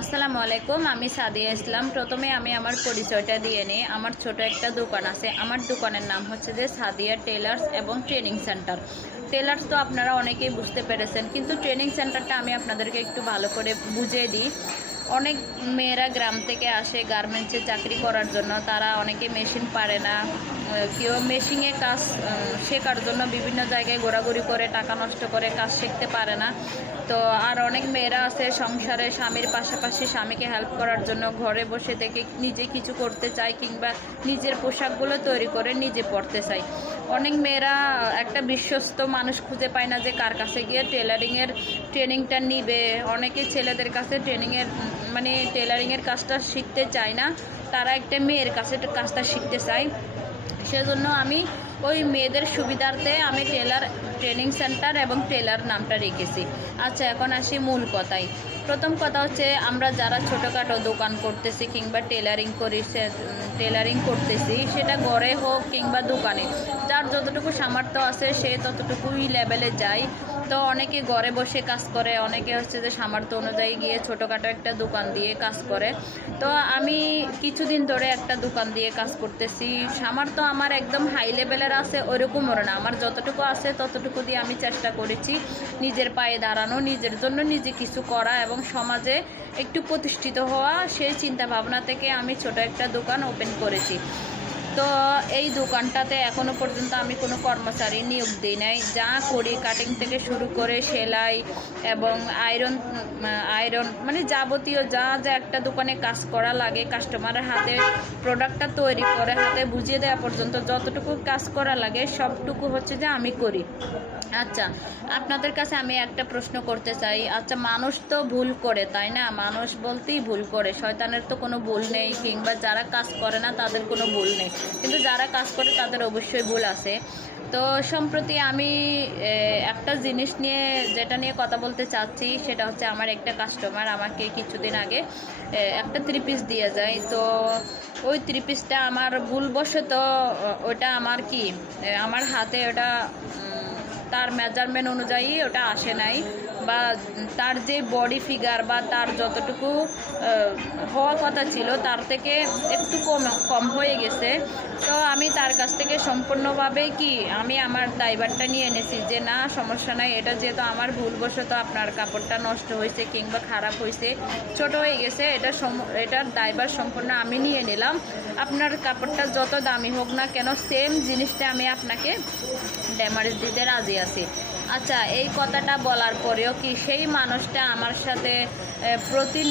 আসসালামু আলাইকুম, আমি সাদিয়া ইসলাম। প্রথমে আমি আমার পরিচয়টা দিয়ে নিই। আমার ছোট একটা দোকান আছে। আমার দোকানের নাম হচ্ছে যে সাদিয়া টেলার্স এবং ট্রেনিং সেন্টার। টেলার্স তো আপনারা অনেকেই বুঝতে পেরেছেন, কিন্তু ট্রেনিং সেন্টারটা আমি আপনাদেরকে একটু ভালো করে বুঝিয়ে দিই। অনেক মেয়েরা গ্রাম থেকে আসে গার্মেন্টসে চাকরি করার জন্য। তারা অনেকে মেশিন পারে না, কেউ মেশিনে কাজ শেখার জন্য বিভিন্ন জায়গায় ঘোরাঘুরি করে টাকা নষ্ট করে কাজ শিখতে পারে না। তো আর অনেক মেয়েরা আছে সংসারে স্বামীর পাশাপাশি স্বামীকে হেল্প করার জন্য ঘরে বসে থেকে নিজে কিছু করতে চায়, কিংবা নিজের পোশাকগুলো তৈরি করে নিজে পরতে চায়। অনেক মেয়েরা একটা বিশ্বস্ত মানুষ খুঁজে পায় না যে কার কাছে গিয়ে টেলারিংয়ের ট্রেনিংটা নিবে। অনেকে ছেলেদের কাছে টেলারিংয়ের কাজটা শিখতে চায় না, তারা একটা মেয়ের কাছে কাজটা শিখতে চায়। সেজন্য আমি ওই মেয়েদের সুবিধার্থে আমি টেলার ট্রেনিং সেন্টার এবং টেলার নামটা রেখেছি। আচ্ছা, এখন আসি মূল কথায়। প্রথম কথা হচ্ছে, আমরা যারা ছোটোখাটো দোকান করতেছি কিংবা টেলারিং করতেছি, সেটা ঘরে হোক কিংবা দোকানে, যার যতটুকু সামর্থ্য আছে সে ততটুকুই লেভেলে যায়। তো অনেকে ঘরে বসে কাজ করে, অনেকে হচ্ছে যে সামর্থ্য অনুযায়ী গিয়ে ছোটোখাটো একটা দোকান দিয়ে কাজ করে। তো আমি কিছুদিন ধরে একটা দোকান দিয়ে কাজ করতেছি। সামর্থ্য আমার একদম হাই লেভেলের আছে ওরকমও না, আমার যতটুকু আছে ততটুকু দিয়ে আমি চেষ্টা করেছি নিজের পায়ে দাঁড়ানো, নিজের জন্য নিজে কিছু করা এবং সমাজে একটু প্রতিষ্ঠিত হওয়া। সেই চিন্তা ভাবনা থেকে আমি ছোট একটা দোকান ওপেন করেছি। তো এই দোকানটাতে এখনও পর্যন্ত আমি কোনো কর্মচারী নিয়োগ দিই নাই। যা করি কাটিং থেকে শুরু করে সেলাই এবং আয়রন মানে যাবতীয় যা যা একটা দোকানে কাজ করা লাগে, কাস্টমারের হাতে প্রোডাক্টটা তৈরি করে হাতে বুঝিয়ে দেওয়া পর্যন্ত যতটুকু কাজ করা লাগে সবটুকু হচ্ছে যে আমি করি। আচ্ছা, আপনাদের কাছে আমি একটা প্রশ্ন করতে চাই। আচ্ছা, মানুষ তো ভুল করে, তাই না? মানুষ বলতেই ভুল করে, শয়তানের তো কোনো ভুল নেই, কিংবা যারা কাজ করে না তাদের কোনো ভুল নেই, কিন্তু যারা কাজ করে তাদের অবশ্যই ভুল আছে। তো সম্প্রতি আমি একটা জিনিস নিয়ে যেটা নিয়ে কথা বলতে চাচ্ছি, সেটা হচ্ছে আমার একটা কাস্টমার আমাকে কিছুদিন আগে একটা 3 পিস দিয়ে যায়। তো ওই 3 পিসটা আমার ভুলবশত ওটা আমার হাতে ওটা তার মেজারমেন্ট অনুযায়ী ওটা আসে নাই, বা তার যে বডি ফিগার বা তার যতটুকু হওয়ার কথা ছিল তার থেকে একটু কম হয়ে গেছে। তো আমি তার কাছ থেকে সম্পূর্ণভাবে আমি আমার দায়ভারটা নিয়ে এনেছি যে না, সমস্যা নাই, এটা যেহেতু আমার ভুলবশত আপনার কাপড়টা নষ্ট হয়েছে কিংবা খারাপ হয়েছে, ছোট হয়ে গেছে, এটার দায়ভার সম্পূর্ণ আমি নিয়ে নিলাম। আপনার কাপড়টা যত দামি হোক না কেন, সেম জিনিসটা আমি আপনাকে ড্যামারেজ দিতে রাজি আছি। আচ্ছা, এই কথাটা বলার পরেও সেই মানুষটা আমার সাথে প্রতিনিয়ত